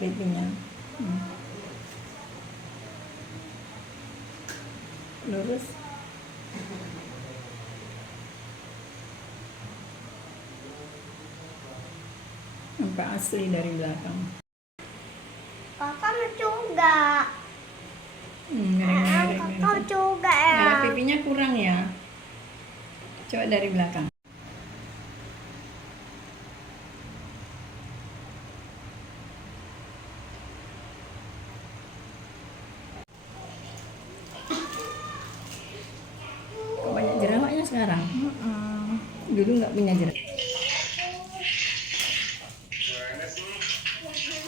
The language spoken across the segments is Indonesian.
pipinya. Lurus. Nampak asli dari belakang. Kakak juga. Miring-miring. Kakak juga ya. Nah, pipinya kurang ya. Coba dari belakang. Kok banyak jerawatnya sekarang? Dulu nggak punya jerawat.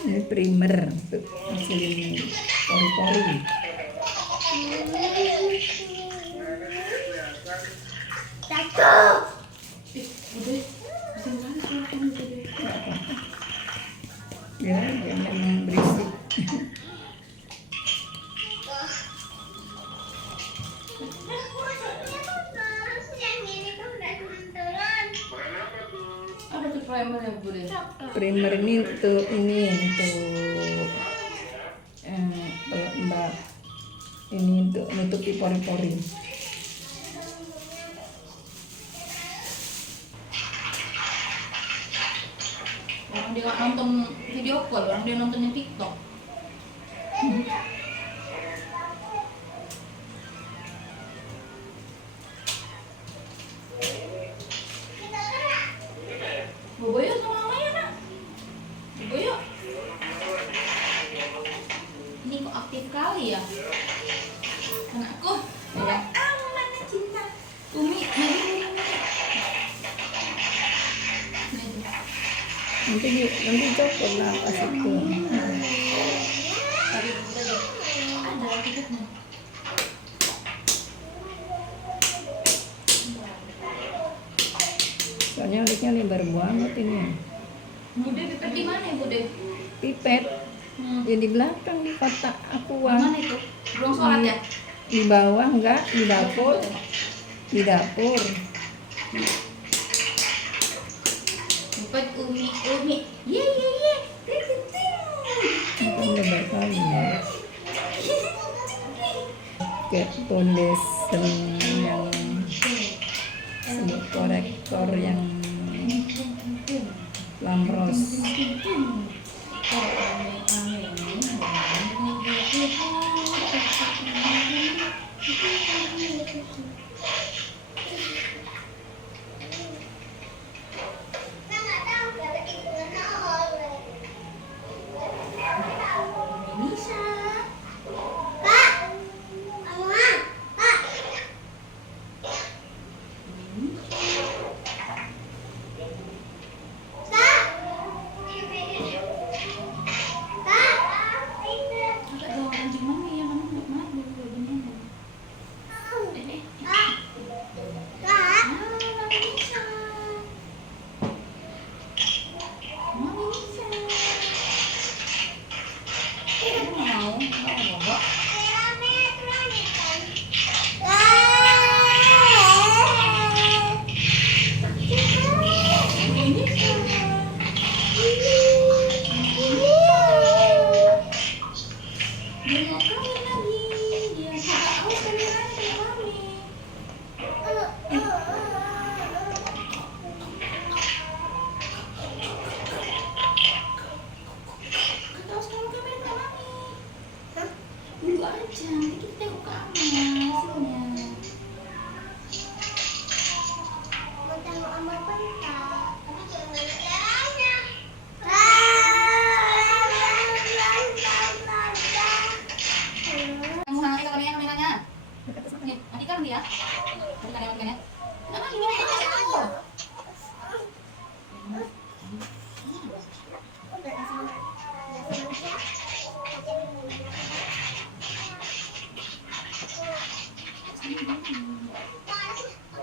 Ini primer untuk ngasihin pori-pori. Jatuh. Ya, jangan berisik. Apa tuh primer ya Bude? Primer ini untuk Mbak, ini untuk nutupi pori-pori. Orang dia nggak nonton video call, orang dia nontonnya TikTok. Boboyo sama mamanya nak. Boboyo. Ini kok aktif kali ya. Anakku. Ya. Mana cinta. Umi, mari. Nanti copot lah pas itu. Ada tidurnya. Soalnya linknya lebar banget ini. Bude pipet di mana ya Bude? Pipet ya di belakang di kotak aqua. Mana itu? Belum sholat ya? Di bawah enggak, di dapur. Di dapur. Pipet umi. Ye. Itu lebar kali ya. Kayak foundation yang sebut korektor yang lamros.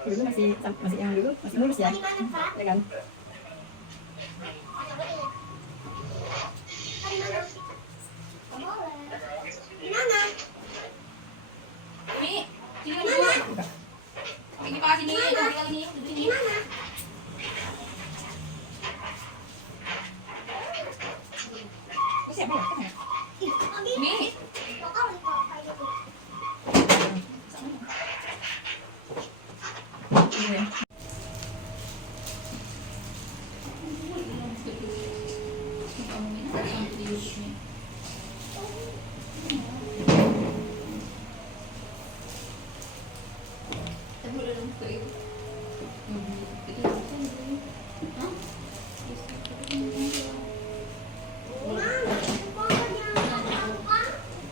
Dulu masih yang dulu masih mulus ya, ya kan? Ini, sini dulu. Ini pas ini, ini. siapa ya? Ini. Kakak mau pakai itu. Ini ya.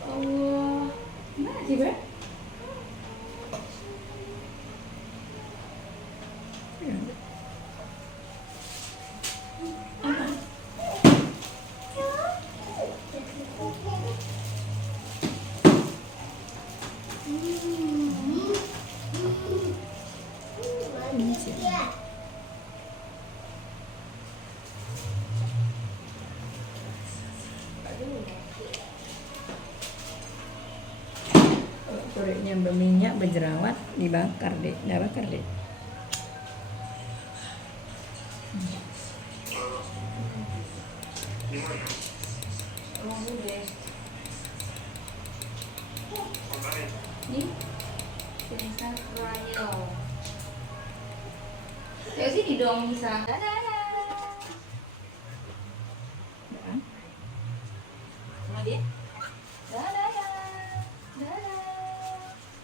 Allah, gimana sih, Bre? Ini sih. Kulitnya berminyak, berjerawat, dibakar deh, bakar deh. Ruang dulu deh. Nih, tulisan trial. Ya sini dong bisa. Dadah. Sama dia. Dadah. Dadah.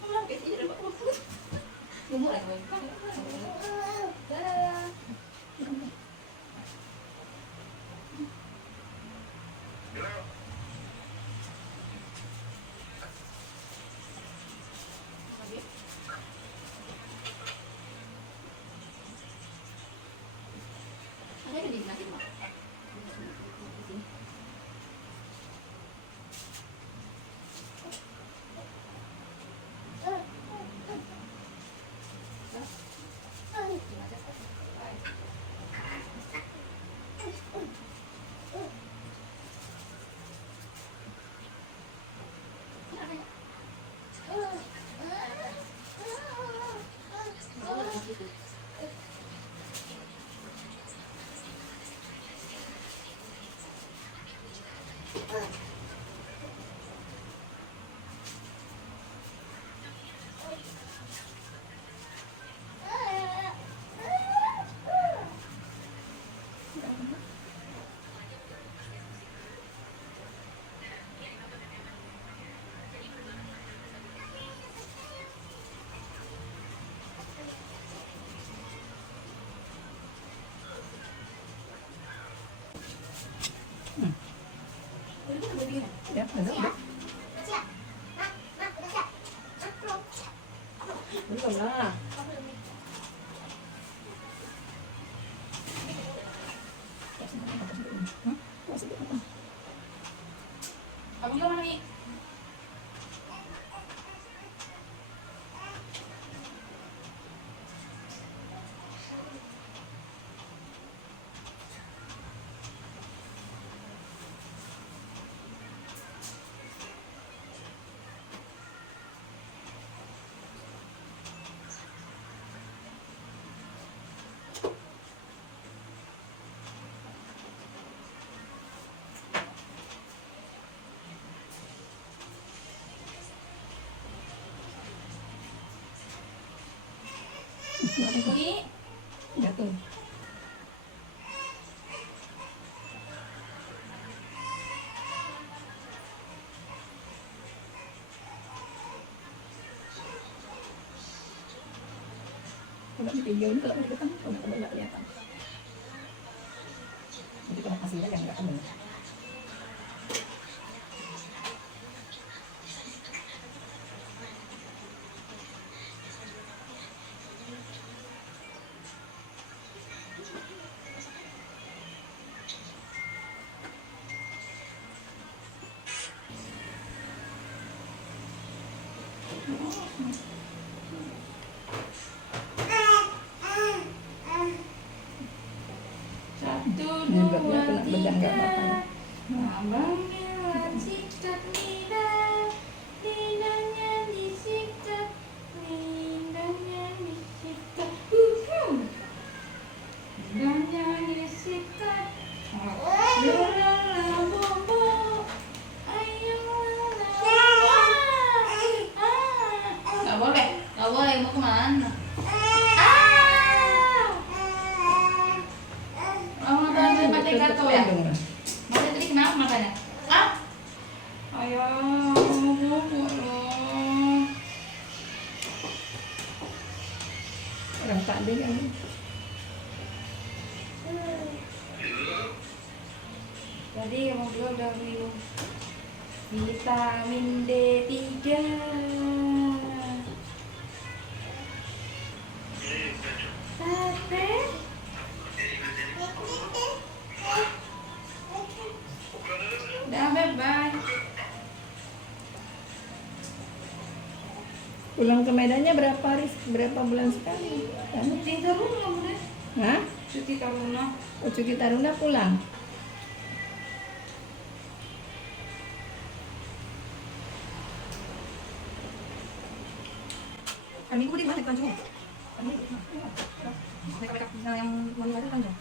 Pulang ke sini dapat. Gemuk lagi. Dadah. Ada di mana, Mak? Ya, udah. Siap. Mak, udah siap. Belum. Belum lah. Kamu juga mana, Mi? Mi? Ya tuh. Kalau di video ini kalau di depan kalau nggak kelihatan. Jadi kalau hasilnya kan nggak ketemu. Satu, Ini dua, beratnya kena bedah nggak apa-apa. tiga. Abangnya sikat Nina, Ninanya disikat, Ninanya disikat, Ninanya disikat. Lala bobo, satu ya. Makanya tadi kenapa matanya? Ah, ayo, Orang Pak D kan. Tadi kamu bilang udah minum vitamin D3. Tapi udah bye. Pulang ke Medannya berapa bulan sekali? Cuti taruna udah. Hah? Cuti taruna. Oh, Cuti Taruna pulang. Hari Minggu di mana di Tanjung? Hari Minggu. Mereka yang mau di Tanjung.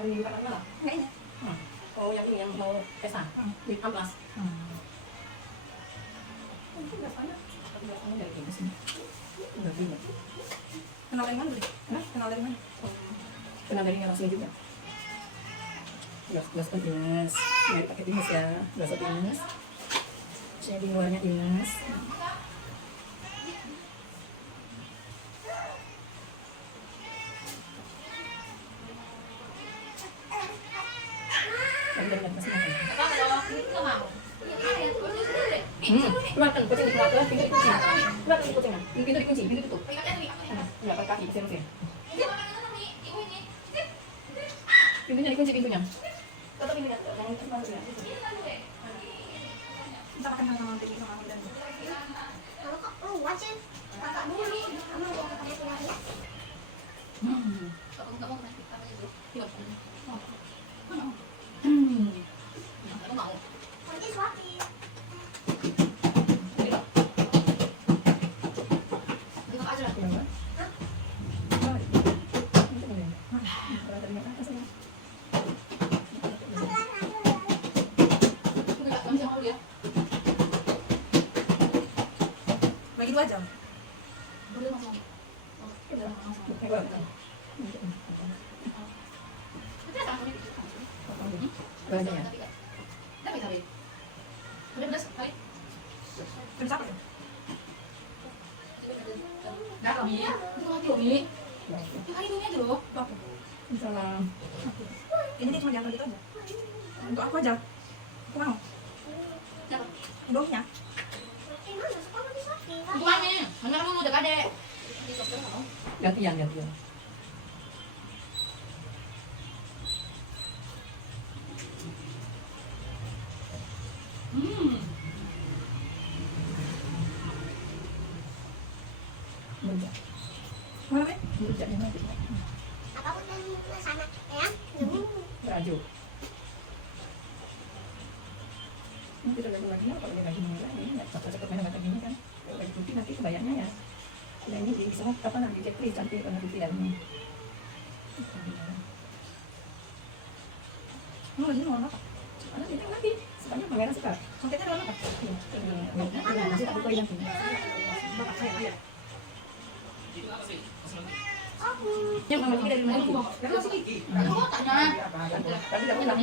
Hari Minggu kan malam. Enggak ini. Oh, yang ini yang mau pesta di Amplas. Dari sini. Udah beli. Kenal dari mana, Budi? Hah? Kenal dari mana? Kenal dari langsung juga. Gas dinas. Nyari pakai dinas ya. Gas dinas. Saya di luarnya dinas. Keluarkan kucing dikeluarkan, pintu dikunci. Keluarkan kucingnya, pintu dikunci, pintu tutup. Enggak pakai kaki, mesin. Pintunya dikunci pintunya. Tutup pintunya, jangan masuk ya. Kita makan sama Tiki sama Aku dan Kalau kok luar sih, kakak dulu nih, kamu mau pakai pilar ya? Nanti suapin. bagi 2 jam. Banyak ya. Terus apa ya? Nggak kami, itu mati Umi. Kali ini aja loh. Untuk apa? Salah. Ini dia cuma diangkat gitu aja. Untuk aku aja. Aku mau. Siapa? Indomie-nya. Mana sekolah di suapin? Bukannya, bener dulu udah kade. Gantian. Berjak. Mana, Be? Berjaknya nanti. Apa udah sana ya? Baju. Nanti udah lagi kalau dia lagi merah ini nggak cepat main macam ini kan. Kalau lagi putih nanti kebayangnya ya. Nah ini di semua apa nanti checklist cantik warna putih ini. Ini warna apa? Karena ini nanti sebanyak merah suka. Songketnya warna apa? Nanti aku koin nanti. Bapak saya, ayah. Yang mama dari mana itu? Kamu tanya. Tapi tidak pulang.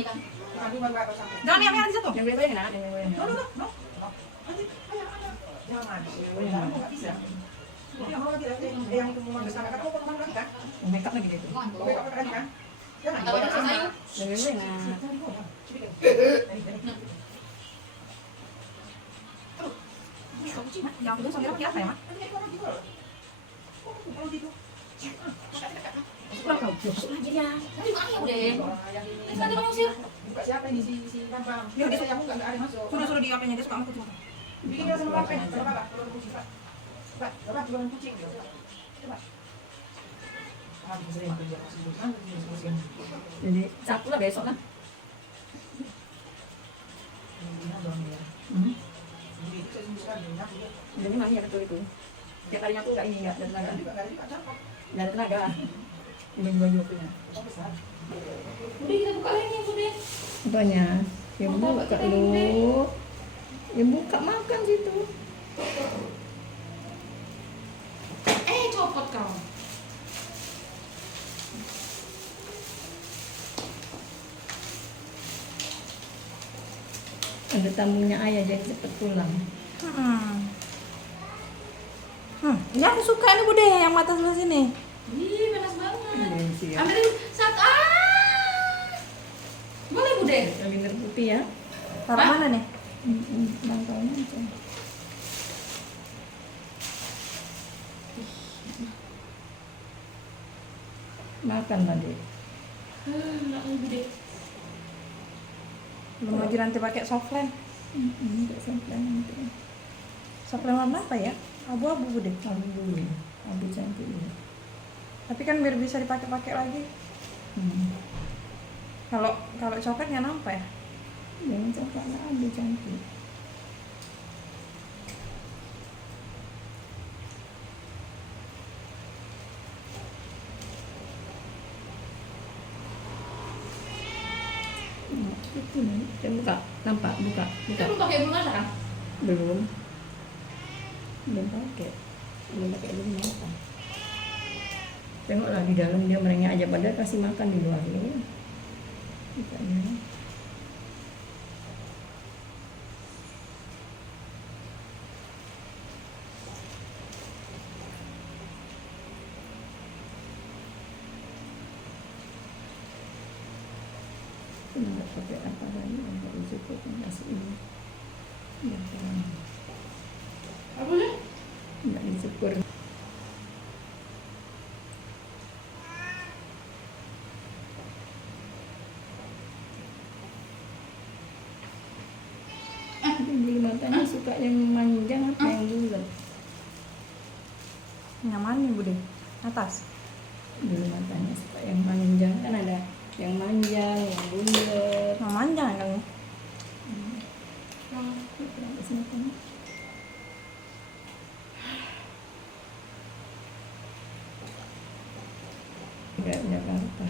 Jangan yang merah di situ. Yang beda nak, yang beda. No. Yang itu mau besar kan? Kamu mau kan? Makeup lagi itu. Yang beda nak. Yang itu sambil apa ya, Mak? Pulang kau, masuk lagi ya. Tadi mana ya udah? Terus nanti mengusir. Suruh di apa-nya dia suka sama kucing. Jadi Sabtu lah besok lah. Jadi mami ya betul itu. Tiap harinya aku nggak ini nggak ada tenaga. Nggak ada tenaga. Baju-baju punya. Udah kita buka lagi udah. Apanya? Ya buka lu. Ya buka makan situ. Copot kau. Ada tamunya ayah jadi cepet pulang. Ini aku suka nih Bude yang mata sebelah sini. Ih, panas banget. Iya, siap. Ambilin satu. Boleh, Bude? Kalender putih ya. Taruh Hah? mana nih? Mangkalnya aja. Makan tadi. Enggak mau, Bude. Belum lagi nanti pakai softland. Enggak sampai nanti. Softland warna apa ya? Abu-abu Bude. Abu dulu. Abu cantik dulu. Tapi kan biar bisa dipakai-pakai lagi. Hmm. Kalau coklat nggak nampak ya? Jangan coklat lah, abu cantik. Nah, itu nih. Kita buka, nampak, buka. Kita belum pakai bunga sekarang. Belum. Belum pakai. Belum pakai belum makan. Tengoklah di dalam dia merengek aja, padahal kasih makan di luar ini. Bukanya. Nggak pakai apa lagi, nggak cukup kasih ini. Nggak terang. Apa nih? Nggak dicukur. Bulu matanya suka yang manjang apa yang bulat? Nyaman nih Bude. Atas. Bulu matanya suka yang manjang, kan ada yang manjang, yang bulat. Yang manjang kan? Berapa sih matanya? Kayak Jakarta.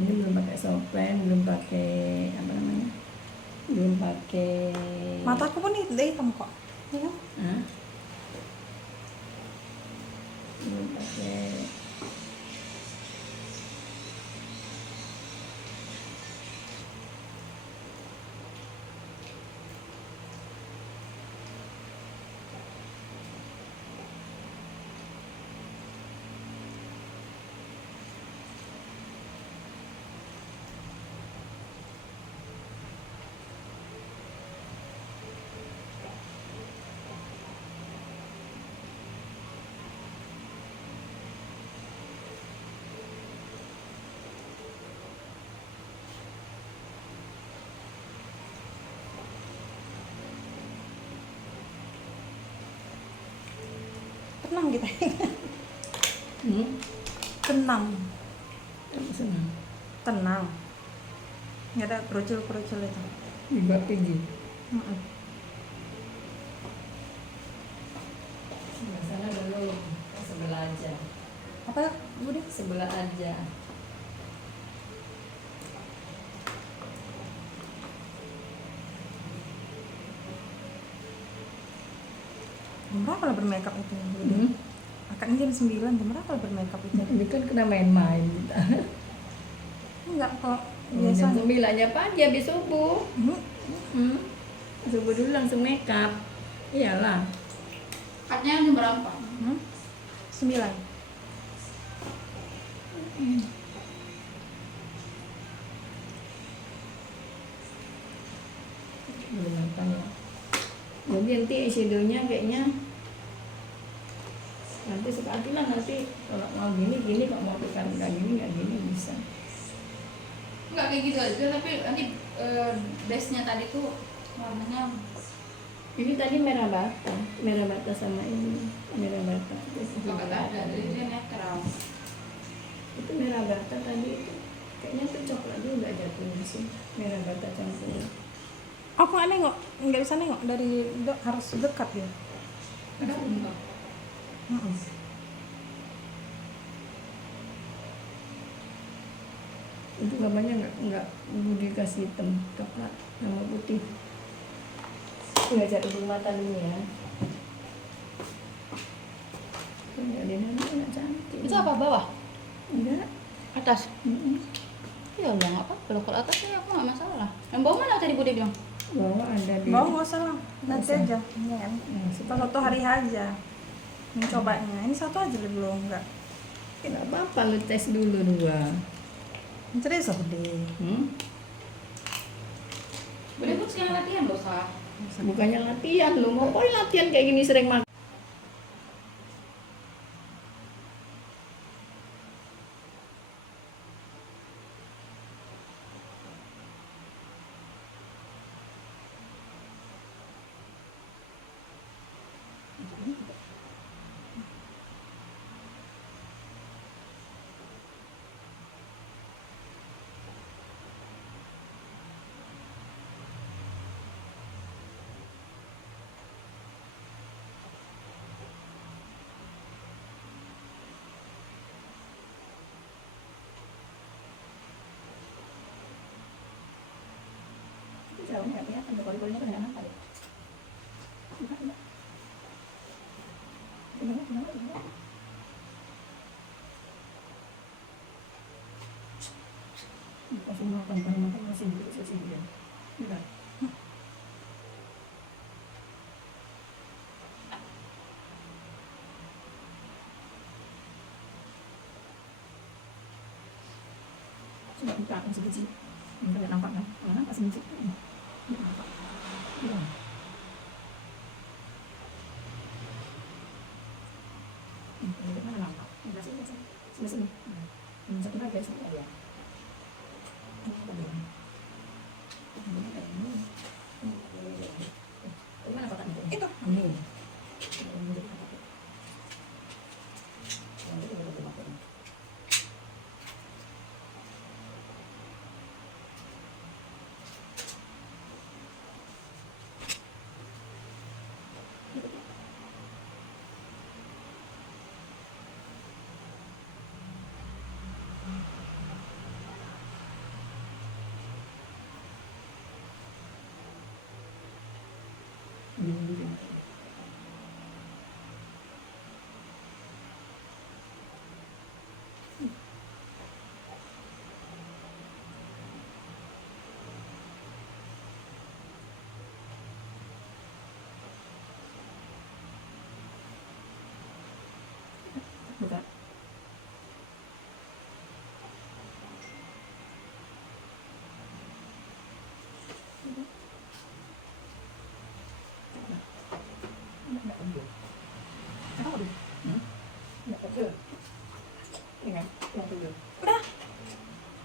Ini belum pakai softline, belum pakai apa namanya, belum pakai. Mataku pun hitam kok. Ya kan? Hah? Belum pakai. Tenang kita. Tenang. Senang. Tenang. Nggak ada kerucil-kerucil itu. Juga pergi. Sebelah sana belum, sebelah aja. Apa Bude? Sebelah aja. Jam berapa lah bermakeup itu? Bude? Akadnya jam 9, jam berapa lah bermakeup itu? Ini kan kena main-main kita. Enggak kok. Jam Biasa. 9-nya pagi habis subuh. Subuh dulu langsung makeup. Iyalah. Katanya jam berapa? 9. Belum makan ya. Jadi nanti eyeshadow-nya kayaknya nanti suka hati lah, nanti kalau mau gini kalau mau bukan nggak gini bisa. Enggak kayak gitu aja, tapi nanti base-nya tadi tuh warnanya Ini tadi merah bata sama ini merah bata. nggak ada, jadi dia netral. Itu merah bata tadi itu kayaknya tuh coklat juga jatuhnya sih, merah bata campur. Aku nggak nengok, nggak bisa nengok dari harus dekat dia. Ada enggak? Itu gambarnya nggak dikasih hitam, coklat sama putih. Nggak cari bulu mata dulu ya. Nggak ada anak cantik. Itu apa bawah? Enggak, Atas. Ya udah nggak apa. Kalau ke atas ya aku nggak masalah. Yang bawah mana tadi Bude bilang? Bawah ada di. Mau nggak usah lah, nanti Nggak usah. aja. Iya kan. Pas satu hari aja. Mencobanya. Ini satu aja belum enggak. Tidak apa-apa, lu tes dulu 2. Serius aku deh. Bude pun sekarang latihan loh Sa. Bukannya latihan, lu ngapain latihan kayak gini sering makan? Jauhnya nggak kelihatan, koli-kolinya tuh nggak nampak. Masih makan, masih sini. Udah. Coba buka masih biji. Nggak nampak kan? Mana masih biji? Nggak nampak. Iya. Ini mana nampak? Nggak sini, sini. Satu lagi ya, sini ya. Mana kotaknya? Itu. Ini. Buka. Udah.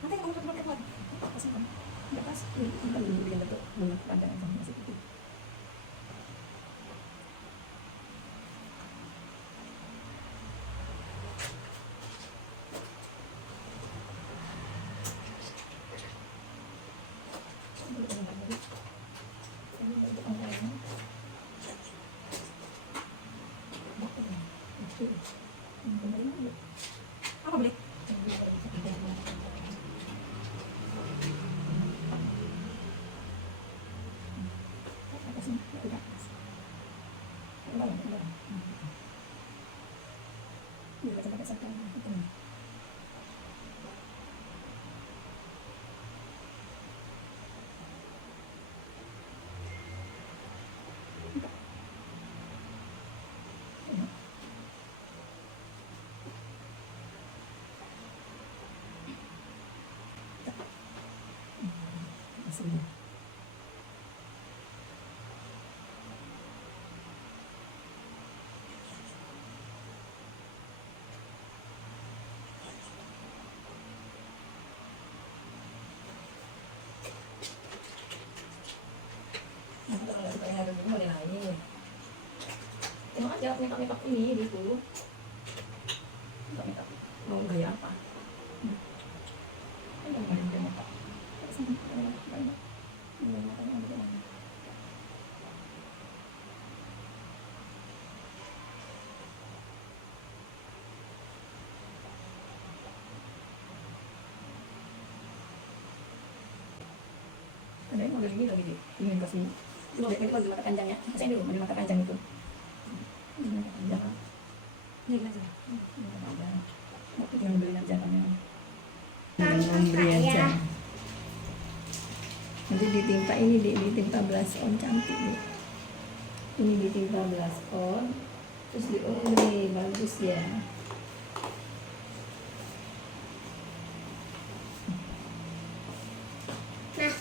Nanti kamu keluar. Apa boleh? Boleh naik. Tengok aja makeup ini gitu. Makeup mau gaya apa? Ada yang model ini lagi deh, ingin kasih. Itu lagi mata panjang ya, saya dulu mau mata panjang itu. Mata panjang. Ini aja. Mata panjang. Mau tinggal beli aja kan ya. dengan memberi aja. Nanti ditimpa ini, ditimpa blush on cantik nih. Ini ditimpa blush on, terus di ombre, bagus ya. Nah,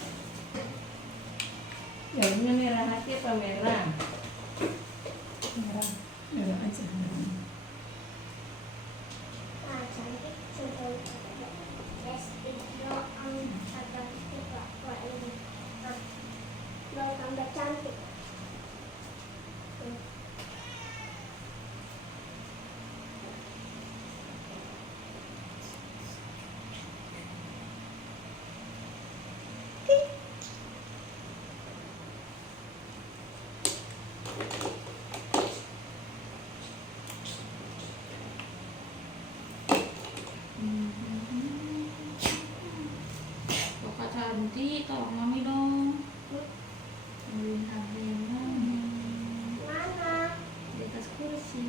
Gaunnya merah hati apa merah? Merah. Merah aja. nah cantik sebelum es itu ada tiga buat ini. Nah, mau tambah cantik. Kakak cantik, tolong mami dong. Ambilin HP yang mana? Mana? Di atas kursi.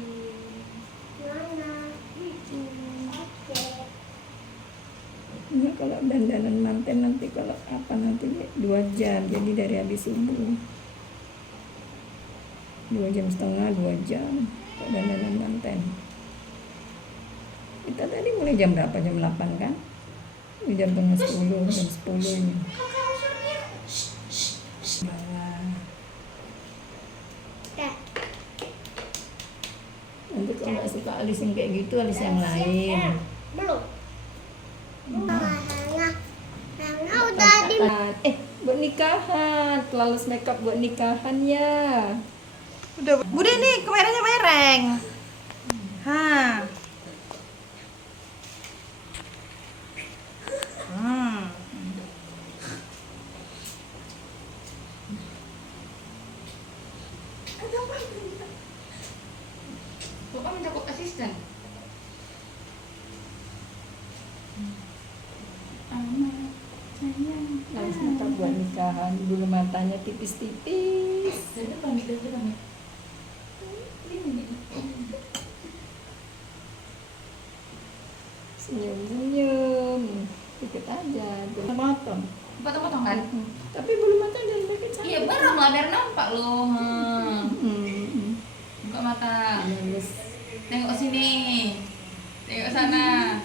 Mana? Itu. Oke. Ini kalau dandanan manten nanti kalau apa nanti 2 jam, jadi dari habis subuh 2,5 jam, 2 jam kalau dandanan manten. Kita tadi mulai jam berapa? Jam 8 kan? Ini jam setengah 10, jam 10 ini. Nah, Dah. nanti kalau nggak suka alis yang kayak gitu, alis yang lain. Belum. Nah, udah di Buat nikahan, flawless makeup buat nikahan ya. Udah, Bude nih kameranya mereng. Ha. Bapak minta kok asisten. Anak sayang. Flawless makeup buat nikahan, bulu matanya tipis-tipis. Dari pamit. Senyum-senyum, dikit aja, potong. Potong-potong kan? Tapi bulu mata jangan pakai cantik. Iya bareng lah biar nampak loh. Hmm. Buka mata. Bagus. Tengok sini. Tengok sana.